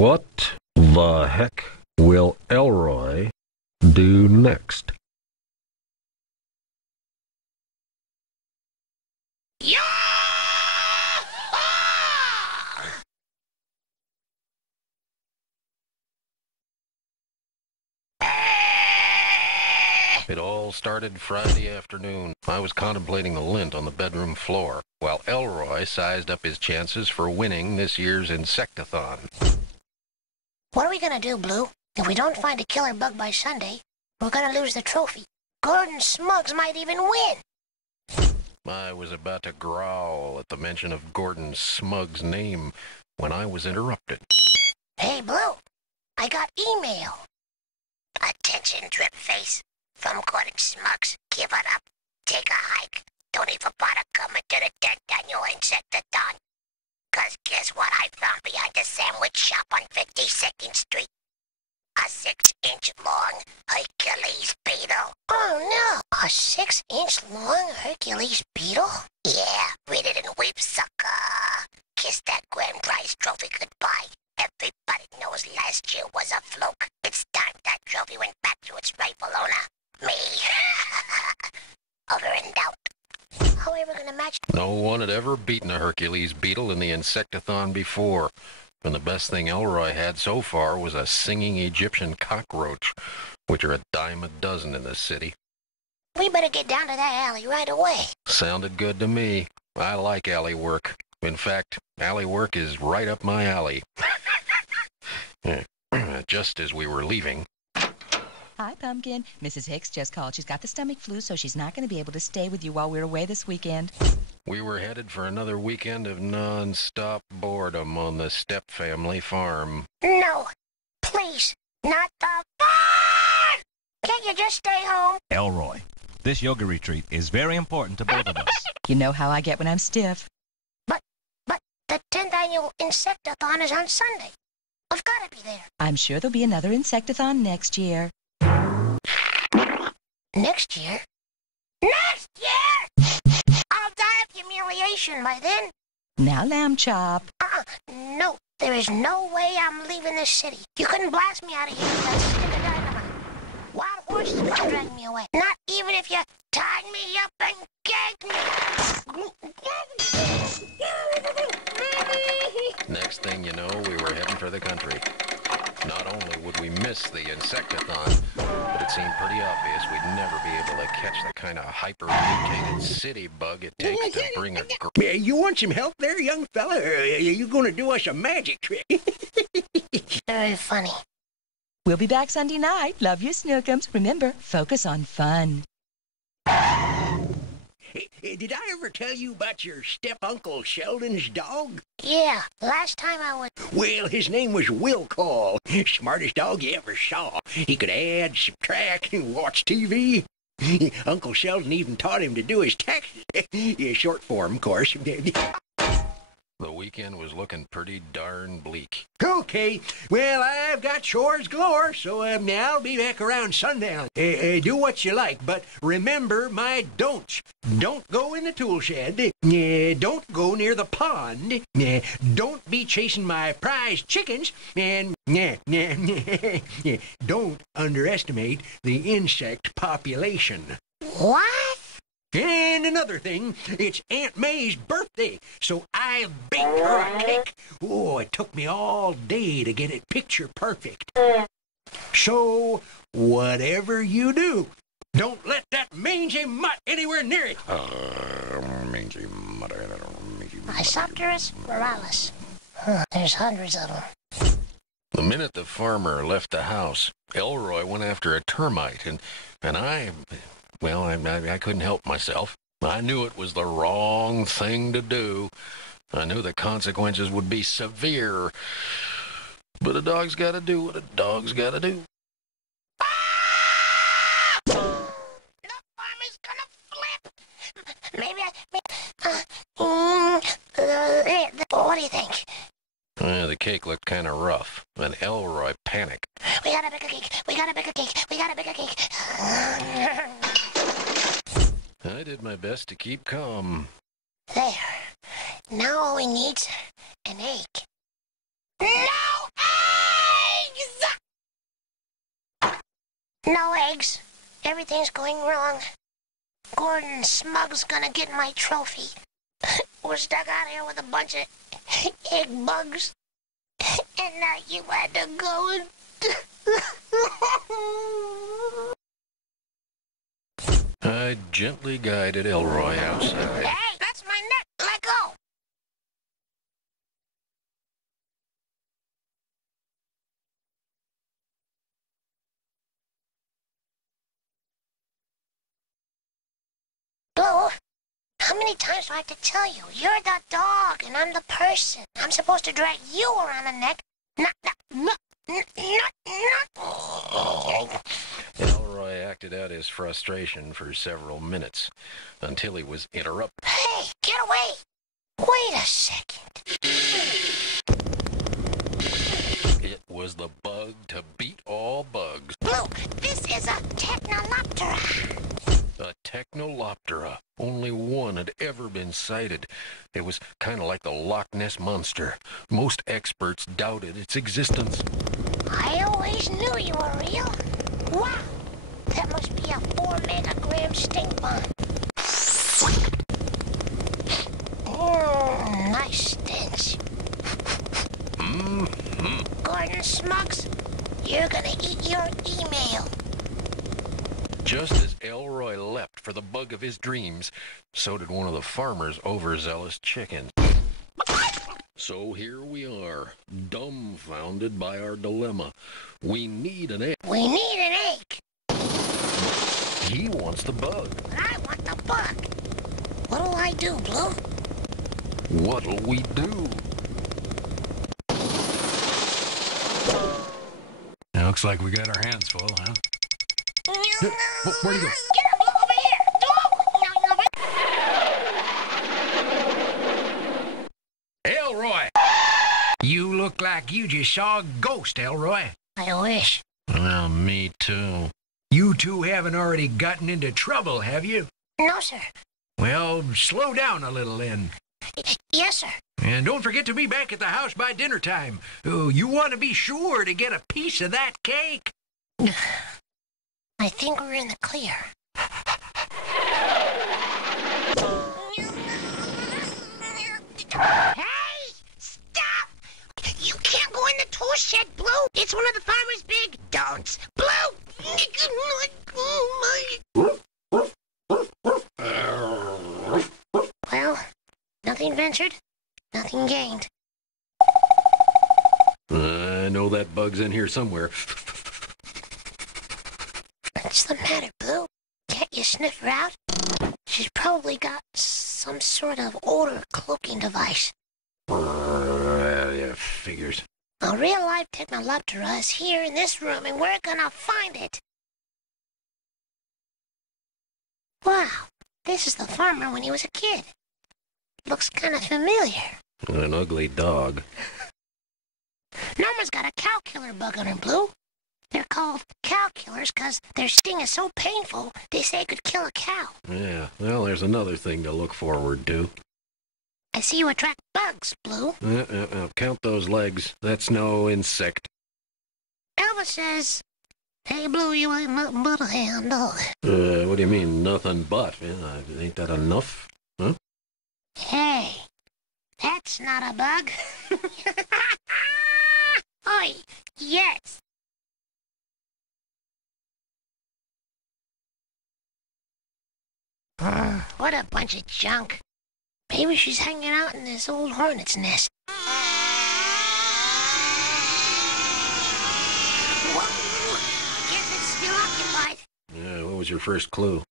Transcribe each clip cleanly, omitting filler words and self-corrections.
What the heck will Elroy do next? It all started Friday afternoon. I was contemplating the lint on the bedroom floor, while Elroy sized up his chances for winning this year's Insectathon. What are we gonna do, Blue? If we don't find a killer bug by Sunday, we're gonna lose the trophy. Gordon Smuggs might even win. I was about to growl at the mention of Gordon Smuggs' name when I was interrupted. Hey, Blue, I got email. Attention, Drip Face. From Gordon Smuggs, give it up. Take a hike. Don't even bother coming to the 10th annual Insectathon. 'Cause guess what I found behind the sandwich shop on 52nd Street? A 6-inch long Hercules beetle. Oh no, a 6-inch long Hercules beetle? Yeah, read it and weep, sucker. Kiss that grand prize trophy goodbye. Everybody knows last year was a fluke. It's time that trophy went back to its rightful owner. Me. Over and out. How are we ever gonna match? No one had ever beaten a Hercules beetle in the Insectathon before, and the best thing Elroy had so far was a singing Egyptian cockroach, which are a dime a dozen in this city. We better get down to that alley right away. Sounded good to me. I like alley work. In fact, alley work is right up my alley. Just as we were leaving. Hi, Pumpkin. Mrs. Hicks just called. She's got the stomach flu, so she's not going to be able to stay with you while we're away this weekend. We were headed for another weekend of non-stop boredom on the Step family farm. No, please, not the fun! Can't you just stay home? Elroy, this yoga retreat is very important to both of us. You know how I get when I'm stiff. But the 10th annual Insectathon is on Sunday. I've got to be there. I'm sure there'll be another Insectathon next year. Next year? Next year! I'll die of humiliation by then. Now, Lamb Chop. No, there is no way I'm leaving this city. You couldn't blast me out of here with that stick of dynamite. Wild horses would drag me away. Not even if you tied me up and gagged me. Next thing you know, we were heading for the country. Not only would we miss the Insectathon, but it seemed pretty obvious we'd never be able to catch the kind of hyper-mutated city bug it takes to bring a girl. You want some help there, young fella? Or are you going to do us a magic trick? Very funny. We'll be back Sunday night. Love you, Snookums. Remember, focus on fun. Did I ever tell you about your step-uncle Sheldon's dog? Yeah, last time I was... Well, his name was Will Call. Smartest dog you ever saw. He could add, subtract, and watch TV. Uncle Sheldon even taught him to do his taxes. Yeah, short form, of course. The weekend was looking pretty darn bleak. Okay, well, I've got chores galore, so now I'll be back around sundown. Do what you like, but remember my don'ts. Don't go in the tool shed. Don't go near the pond. Don't be chasing my prize chickens. And don't underestimate the insect population. What? And another thing, it's Aunt May's birthday, so I baked her a cake. Oh, it took me all day to get it picture perfect. So, whatever you do, don't let that mangy mutt anywhere near it. Mangy mutt. Isopterus moralis. There's hundreds of them. The minute the farmer left the house, Elroy went after a termite, and I couldn't help myself. I knew it was the wrong thing to do. I knew the consequences would be severe. But a dog's got to do what a dog's got to do. The farm is gonna flip. Maybe what do you think? The cake looked kind of rough, and Elroy panicked. We gotta bake a cake. We gotta bake a cake. We gotta bake a cake. I did my best to keep calm. There. Now all we need's an egg. No egg! No eggs. Everything's going wrong. Gordon Smug's gonna get my trophy. We're stuck out here with a bunch of egg bugs. And now you had to go and... I gently guided Elroy outside. Hey, that's my neck. Let go. Blue, how many times do I have to tell you? You're the dog and I'm the person. I'm supposed to drag you around the neck. Not. Elroy acted out his frustration for several minutes until he was interrupted. Hey, get away. Wait a second. It was the bug to beat all bugs. Blue, this is a Technoloptera. A Technoloptera. Only one had ever been sighted. It was kind of like the Loch Ness Monster. Most experts doubted its existence. I always knew you were real. Wow, that must be a 4-megagram stink bomb. Nice stench. Gordon Smugs, you're gonna eat your email. Just as Elroy leapt for the bug of his dreams, so did one of the farmer's overzealous chickens. So here we are, dumbfounded by our dilemma. We need an egg. We need an egg. He wants the bug. But I want the bug. What'll I do, Blue? What'll we do? Looks like we got our hands full, huh? Where'd he go? Get him, Blue, over here. Elroy! You look like you just saw a ghost, Elroy. I wish. Well, me too. You two haven't already gotten into trouble, have you? No, sir. Well, slow down a little then. Yes, sir. And don't forget to be back at the house by dinner time. Oh, you want to be sure to get a piece of that cake. I think we're in the clear. Hey! Stop! You can't go in the tool shed, Blue. It's one of the farmer's big don'ts. Blue! Well, nothing ventured, nothing gained. I know that bug's in here somewhere. What's the matter, Blue? Can't you sniff her out? She's probably got some sort of odor cloaking device. Yeah, figures. A real-life Technoloptera is here in this room, and we're gonna find it. Wow, this is the farmer when he was a kid. Looks kind of familiar. An ugly dog. Norma's got a cow killer bug on her, Blue. They're called cow killers because their sting is so painful, they say it could kill a cow. Yeah, well, there's another thing to look forward to. I see you attract bugs, Blue. Count those legs. That's no insect. Elva says, hey, Blue, you ain't nothing but a hound dog. What do you mean, nothing but? Ain't that enough? Huh? Hey, that's not a bug. Oi, yes. What a bunch of junk. Maybe she's hanging out in this old hornet's nest. Whoa, guess it's still occupied. Yeah, what was your first clue?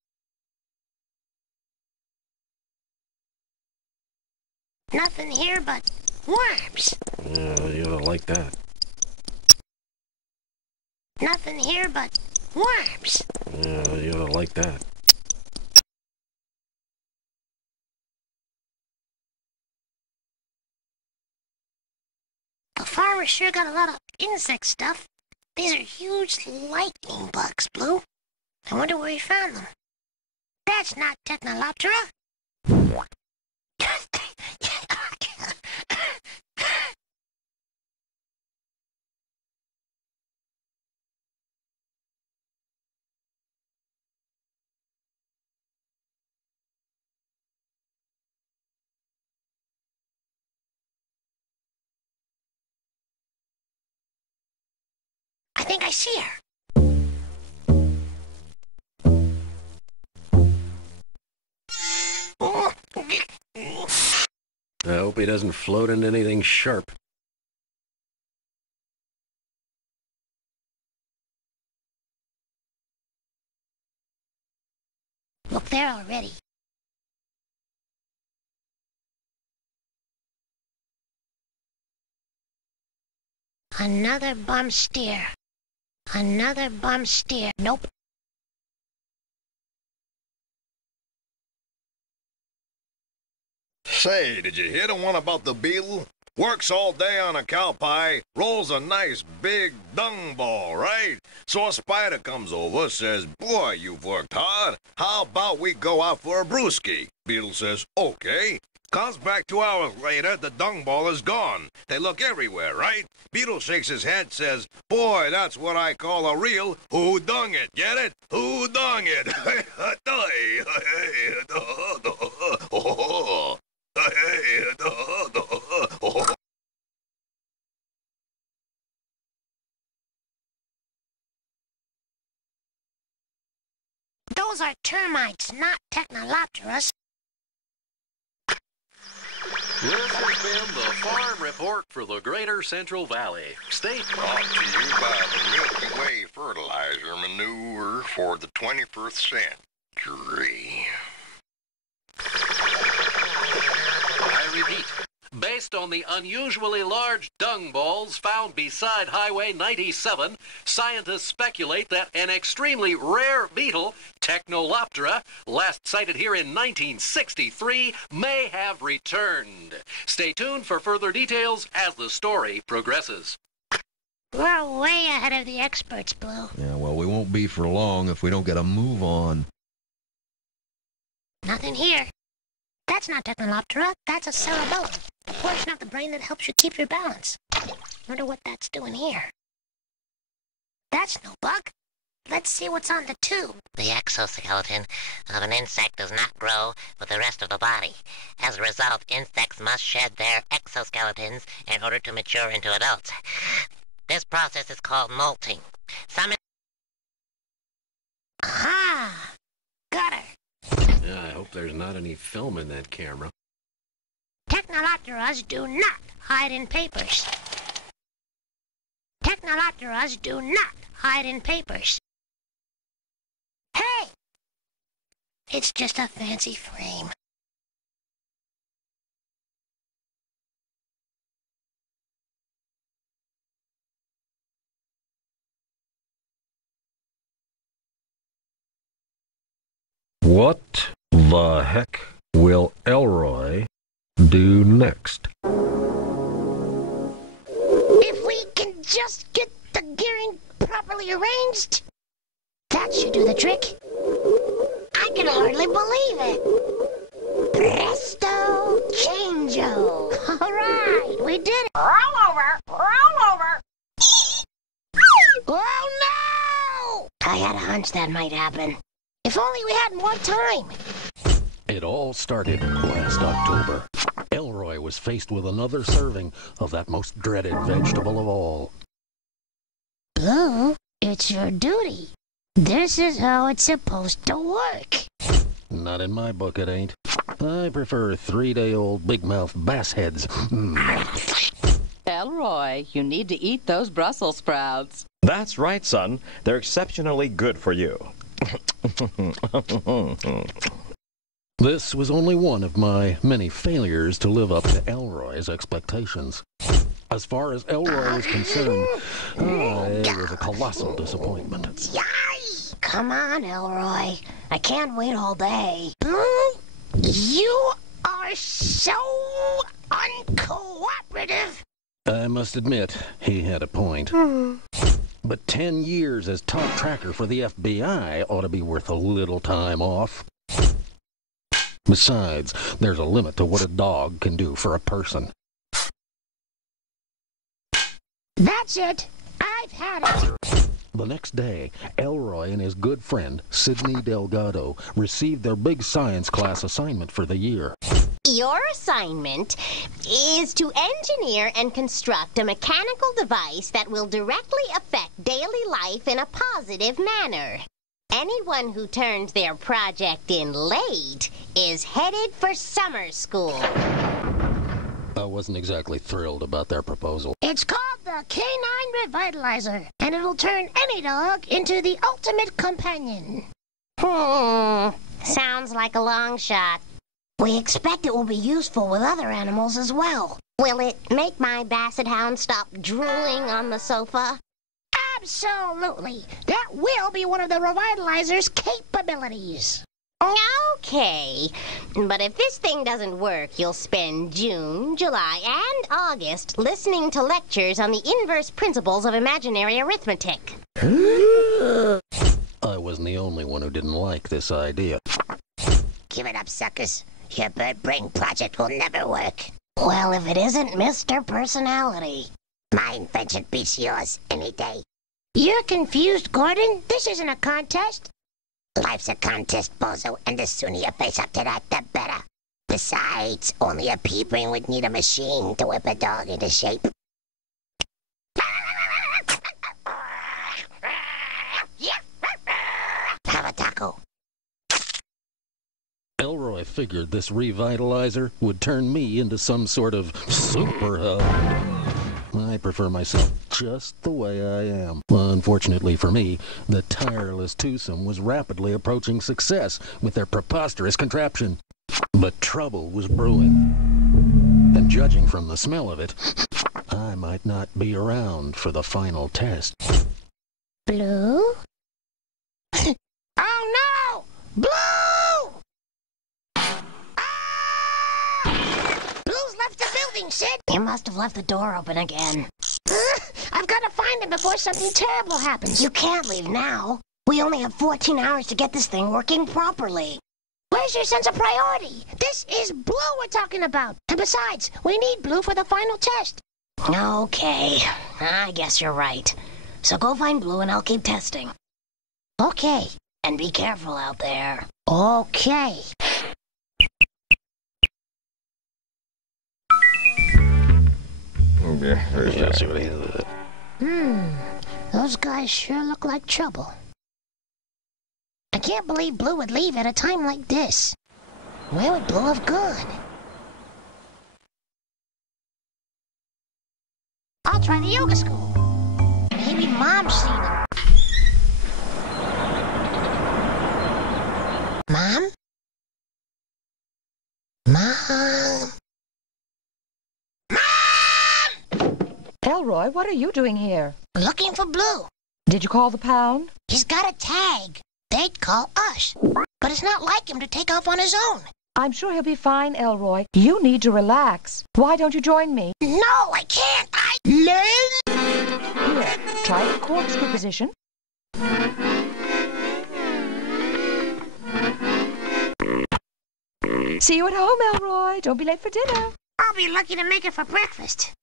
Nothing here but worms. Yeah, you ought to like that. Nothing here but worms. Yeah, you ought to like that. The farmer sure got a lot of insect stuff. These are huge lightning bugs, Blue. I wonder where he found them. That's not Technoloptera. think I see her. I hope he doesn't float into anything sharp. Look there already. Another bum steer. Another bum steer. Nope. Say, did you hear the one about the beetle? Works all day on a cow pie, rolls a nice big dung ball, right? So a spider comes over, says, "Boy, you've worked hard. How about we go out for a brewski?" Beetle says, "Okay." Comes back 2 hours later, the dung ball is gone. They look everywhere, right? Beetle shakes his head, says, "Boy, that's what I call a real who dung it. Get it? Who dung it?" Those are termites, not technolopterus. This has been the Farm Report for the Greater Central Valley. Stay Brought to you by the Milky Way fertilizer manure for the 21st century. I repeat, based on the unusually large dung balls found beside Highway 97, scientists speculate that an extremely rare beetle, Technoloptera, last sighted here in 1963, may have returned. Stay tuned for further details as the story progresses. We're way ahead of the experts, Blue. Yeah, well, we won't be for long if we don't get a move on. Nothing here. That's not Technoloptera. That's a cerebellum, the portion of the brain that helps you keep your balance. Wonder what that's doing here. That's no bug. Let's see what's on the tube. The exoskeleton of an insect does not grow with the rest of the body. As a result, insects must shed their exoskeletons in order to mature into adults. This process is called molting. Some Ah! Got her. Yeah, I hope there's not any film in that camera. Technolopteras do not hide in papers. Technolopteras do not hide in papers. Hey! It's just a fancy frame. What the heck will Elroy do next? If we can just get the gearing properly arranged, that should do the trick. I can hardly believe it. Presto changeo. All right, we did it. Roll over, roll over. Oh no! I had a hunch that might happen. If only we had more time. It all started last October. Elroy was faced with another serving of that most dreaded vegetable of all. Blue, it's your duty. This is how it's supposed to work. Not in my book, it ain't. I prefer 3-day-old big-mouth bass heads. Elroy, you need to eat those Brussels sprouts. That's right, son. They're exceptionally good for you. This was only one of my many failures to live up to Elroy's expectations. As far as Elroy was concerned, it was a colossal disappointment. Yay! Come on, Elroy. I can't wait all day. You are so uncooperative. I must admit, he had a point. But 10 years as top tracker for the FBI ought to be worth a little time off. Besides, there's a limit to what a dog can do for a person. That's it. I've had it. The next day, Elroy and his good friend, Sidney Delgado, received their big science class assignment for the year. Your assignment is to engineer and construct a mechanical device that will directly affect daily life in a positive manner. Anyone who turns their project in late is headed for summer school. I wasn't exactly thrilled about their proposal. It's called the Canine Revitalizer, and it'll turn any dog into the ultimate companion. Sounds like a long shot. We expect it will be useful with other animals as well. Will it make my basset hound stop drooling on the sofa? Absolutely. That will be one of the Revitalizer's capabilities. Okay, but if this thing doesn't work, you'll spend June, July, and August listening to lectures on the inverse principles of imaginary arithmetic. I wasn't the only one who didn't like this idea. Give it up, suckers. Your bird brain project will never work. Well, if it isn't Mr. Personality. My invention beats yours any day. You're confused, Gordon. This isn't a contest. Life's a contest, bozo, and the sooner you face up to that, the better. Besides, only a pea brain would need a machine to whip a dog into shape. Have a taco. Elroy figured this revitalizer would turn me into some sort of super hound. I prefer myself just the way I am. Unfortunately for me, the tireless twosome was rapidly approaching success with their preposterous contraption. But trouble was brewing. And judging from the smell of it, I might not be around for the final test. Blue? Oh no! Blue! Blue's left the building, Sid. He must have left the door open again. I've got to find him before something terrible happens. You can't leave now. We only have 14 hours to get this thing working properly. Where's your sense of priority? This is Blue we're talking about. And besides, we need Blue for the final test. Okay, I guess you're right. So go find Blue and I'll keep testing. Okay. And be careful out there. Okay. Yeah, see what he has. Those guys sure look like trouble. I can't believe Blue would leave at a time like this. Where would Blue have gone? I'll try the yoga school. Maybe Mom's seen him. Mom? Mom? Elroy, what are you doing here? Looking for Blue. Did you call the pound? He's got a tag. They'd call us. But it's not like him to take off on his own. I'm sure he'll be fine, Elroy. You need to relax. Why don't you join me? No, I can't. Learn. Here, try the corkscrew position. See you at home, Elroy. Don't be late for dinner. I'll be lucky to make it for breakfast.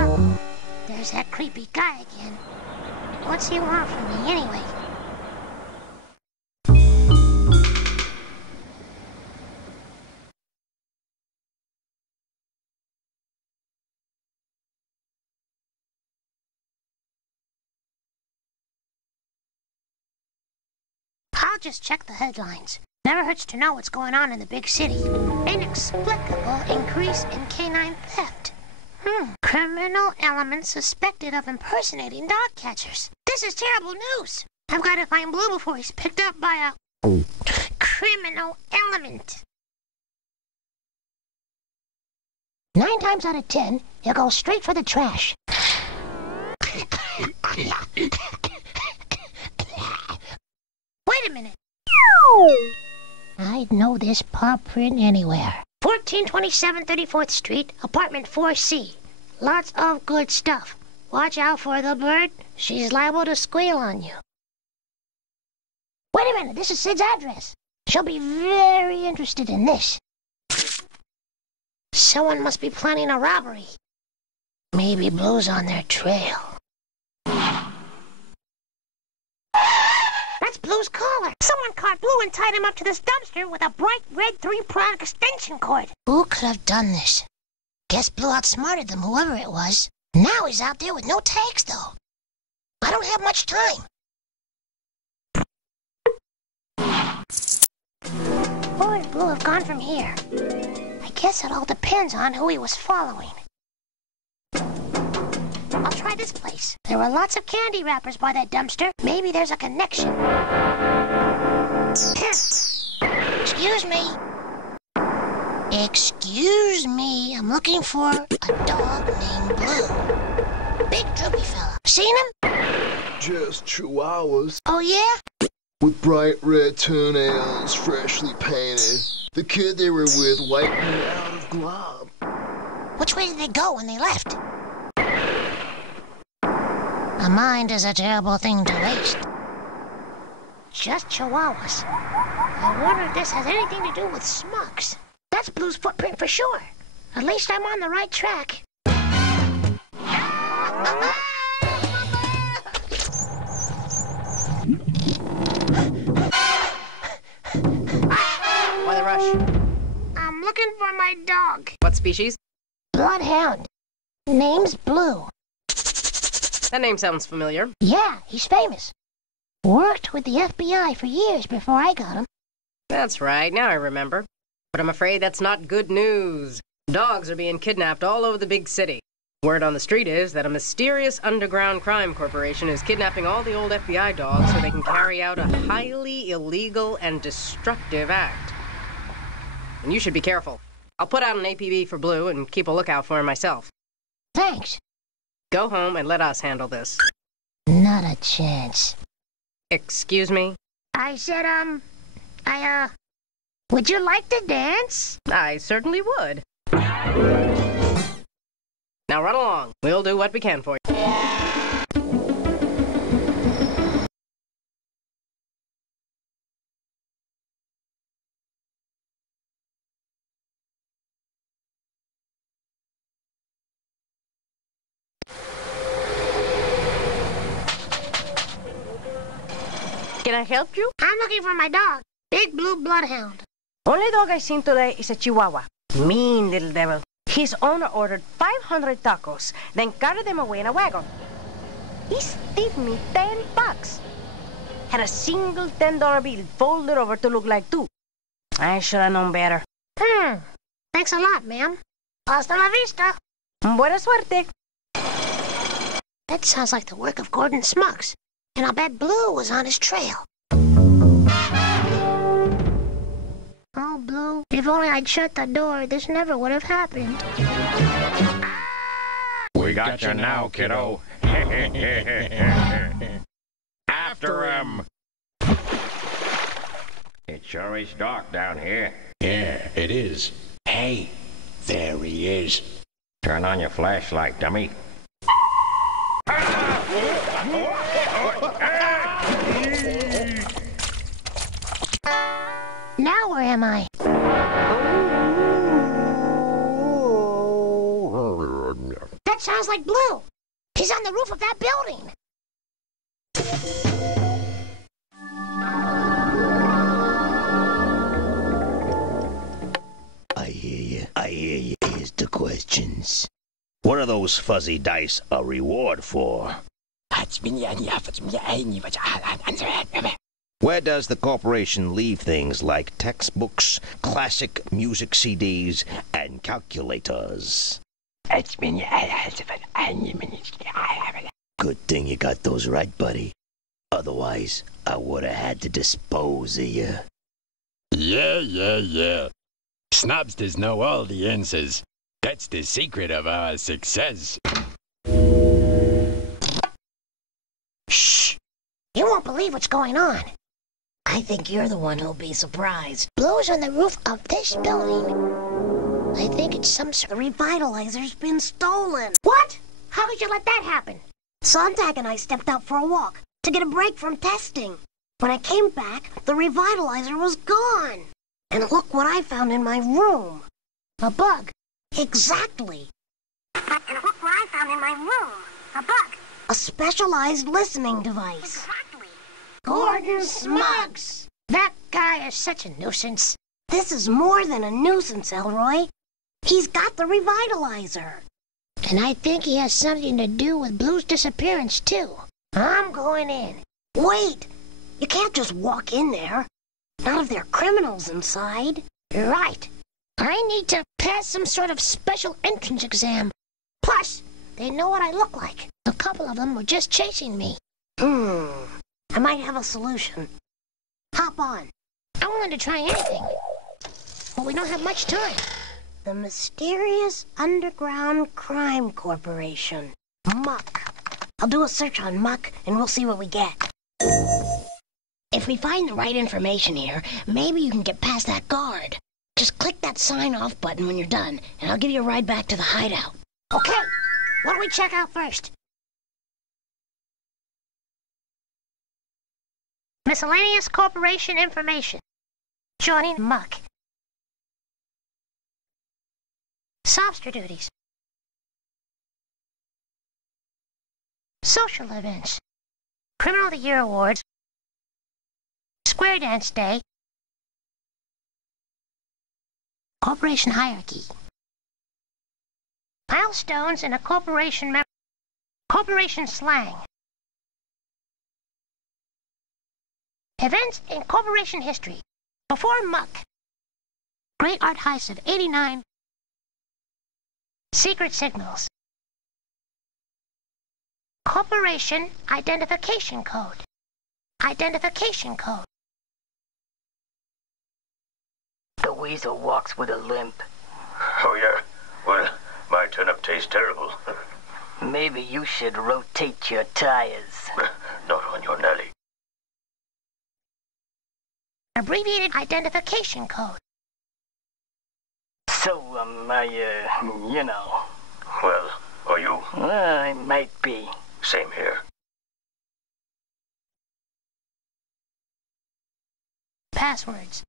Oh, there's that creepy guy again. What's he want from me anyway? I'll just check the headlines. Never hurts to know what's going on in the big city. Inexplicable increase in canine theft. Criminal element suspected of impersonating dog catchers. This is terrible news. I've got to find Blue before he's picked up by a criminal element. 9 times out of 10, he'll go straight for the trash. Wait a minute. I'd know this paw print anywhere. 1427 34th Street, apartment 4C. Lots of good stuff. Watch out for the bird. She's liable to squeal on you. Wait a minute, this is Sid's address. She'll be very interested in this. Someone must be planning a robbery. Maybe Blue's on their trail. That's Blue Blue's collar. Someone caught Blue and tied him up to this dumpster with a bright red 3-prong extension cord. Who could have done this? Guess Blue outsmarted them, whoever it was. Now he's out there with no tags, though. I don't have much time. Where would Blue have gone from here? I guess it all depends on who he was following. I'll try this place. There were lots of candy wrappers by that dumpster. Maybe there's a connection. Excuse me. Excuse me. I'm looking for a dog named Blue. Big droopy fella. Seen him? Just chihuahuas. Oh, yeah? With bright red toenails, freshly painted. The kid they were with wiped me out of glob. Which way did they go when they left? A mind is a terrible thing to waste. Just chihuahuas. I wonder if this has anything to do with Smugs. That's Blue's footprint for sure. At least I'm on the right track. Why the rush? I'm looking for my dog. What species? Bloodhound. Name's Blue. That name sounds familiar. Yeah, he's famous. Worked with the FBI for years before I got him. That's right, now I remember. But I'm afraid that's not good news. Dogs are being kidnapped all over the big city. Word on the street is that a mysterious underground crime corporation is kidnapping all the old FBI dogs so they can carry out a highly illegal and destructive act. And you should be careful. I'll put out an APB for Blue and keep a lookout for him myself. Thanks. Go home and let us handle this. Not a chance. Excuse me? I said, would you like to dance? I certainly would. Now run along. We'll do what we can for you. Can I help you? I'm looking for my dog. Big Blue Bloodhound. Only dog I seen today is a Chihuahua. Mean little devil. His owner ordered 500 tacos, then carried them away in a wagon. He stiffed me $10. Had a single $10 bill folded over to look like two. I should have known better. Thanks a lot, ma'am. Hasta la vista. Buena suerte. That sounds like the work of Gordon Smugs. And I'll bet Blue was on his trail. Oh, Blue, if only I'd shut the door, this never would have happened. We got you now, kiddo. After him. It sure is dark down here. Yeah, it is. Hey, there he is. Turn on your flashlight, dummy. Now where am I? That sounds like Blue. He's on the roof of that building. I hear you. Here's the questions. What are those fuzzy dice a reward for? Where does the corporation leave things like textbooks, classic music CDs, and calculators? Good thing you got those right, buddy. Otherwise, I would have had to dispose of you. Yeah. Snobsters know all the answers. That's the secret of our success. Shh! You won't believe what's going on. I think you're the one who'll be surprised. Blue's on the roof of this building. I think it's some sort of revitalizer's been stolen. What? How could you let that happen? Sontag and I stepped out for a walk to get a break from testing. When I came back, the revitalizer was gone. And look what I found in my room. A bug. Exactly. And look what I found in my room. A bug. A specialized listening device. Exactly. Gordon Smuggs! That guy is such a nuisance. This is more than a nuisance, Elroy. He's got the revitalizer. And I think he has something to do with Blue's disappearance, too. I'm going in. Wait! You can't just walk in there. None of their criminals inside. You're right. I need to pass some sort of special entrance exam. Plus, they know what I look like. A couple of them were just chasing me. I might have a solution. Hop on. I'm willing to try anything. But we don't have much time. The Mysterious Underground Crime Corporation. Muck. I'll do a search on Muck, and we'll see what we get. If we find the right information here, maybe you can get past that guard. Just click that sign-off button when you're done, and I'll give you a ride back to the hideout. Okay, what do we check out first? Miscellaneous Corporation information. Joining Muck. Softster duties. Social events. Criminal of the Year awards. Square Dance Day. Corporation hierarchy. Milestones in a corporation corporation slang. Events in corporation history. Before Muck. Great art heist of '89. Secret signals. Corporation identification code. Identification code. The weasel walks with a limp. Oh, yeah? Well, my turnip tastes terrible. Maybe you should rotate your tires. Not on your Nelly. Abbreviated identification code. So, you know. Well, are you? I might be. Same here. Passwords.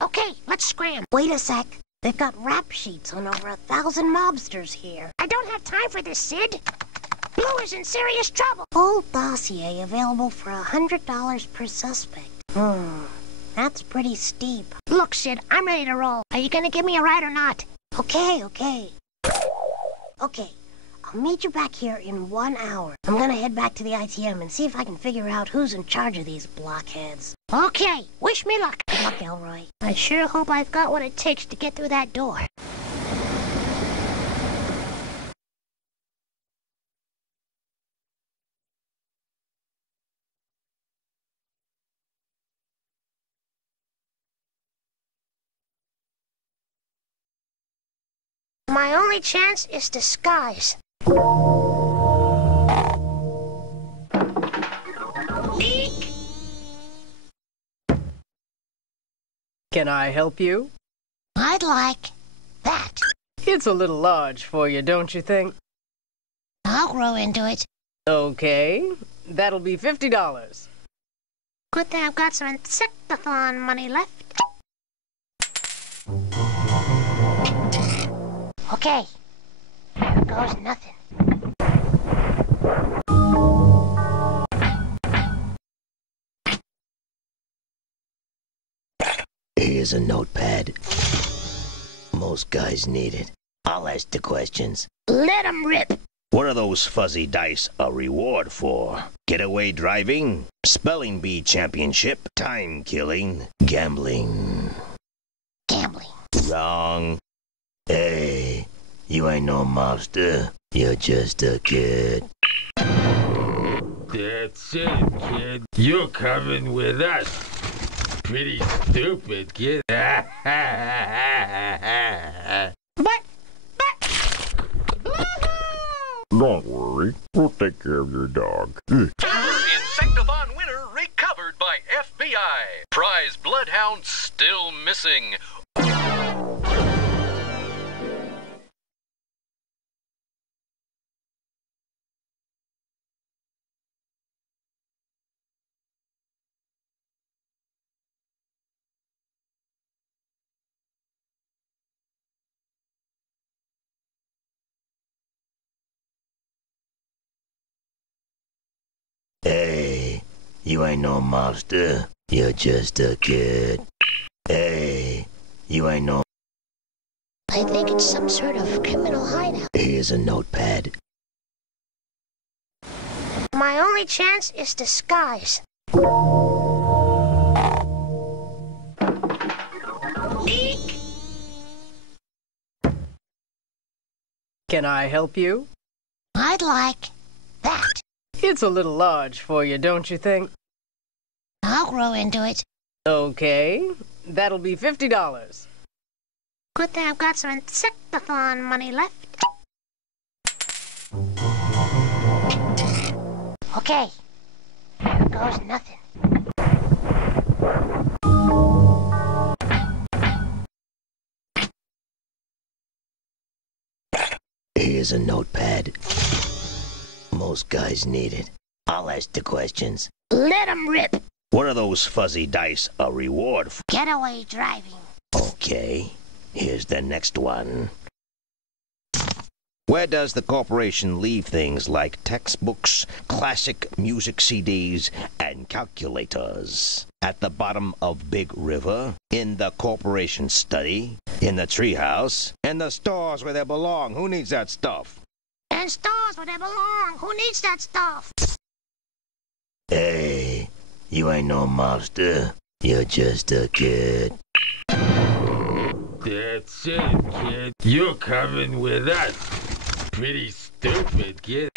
Okay, let's scram. Wait a sec. They've got rap sheets on over 1,000 mobsters here. I don't have time for this, Sid. Blue is in serious trouble. Full dossier available for $100 per suspect. That's pretty steep. Look, Sid, I'm ready to roll. Are you gonna give me a ride or not? Okay. Okay, I'll meet you back here in 1 hour. I'm gonna head back to the ITM and see if I can figure out who's in charge of these blockheads. Okay, wish me luck. Good luck, Elroy. I sure hope I've got what it takes to get through that door. My only chance is disguise. Eek! Can I help you? I'd like that. It's a little large for you, don't you think? I'll grow into it. Okay, that'll be $50. Good thing I've got some insectathon money left. Okay, here goes nothing. Here's a notepad. Most guys need it. I'll ask the questions. Let 'em rip. What are those fuzzy dice a reward for? Getaway driving? Spelling bee championship? Time killing? Gambling? Gambling. Wrong. Hey, you ain't no mobster. You're just a kid. That's it, kid. You're coming with us. Pretty stupid, kid. Don't worry. We'll take care of your dog. Insectathon winner recovered by FBI. Prize bloodhound still missing. you ain't no mobster. You're just a kid. Hey, you ain't no... I think it's some sort of criminal hideout. Here's a notepad. My only chance is disguise. Eek! Can I help you? I'd like that. It's a little large for you, don't you think? I'll grow into it. Okay, that'll be $50. Good thing I've got some insectathon money left. Okay, here goes nothing. Here's a notepad. Most guys need it. I'll ask the questions. Let 'em rip. What are those fuzzy dice a reward for? Getaway driving. Okay, here's the next one. Where does the corporation leave things like textbooks, classic music CDs, and calculators? At the bottom of Big River, in the corporation study, in the treehouse, in the stores where they belong. Who needs that stuff? And stores where they belong. Who needs that stuff? Hey, you ain't no mobster. You're just a kid. That's it, kid. You're coming with us. Pretty stupid, kid.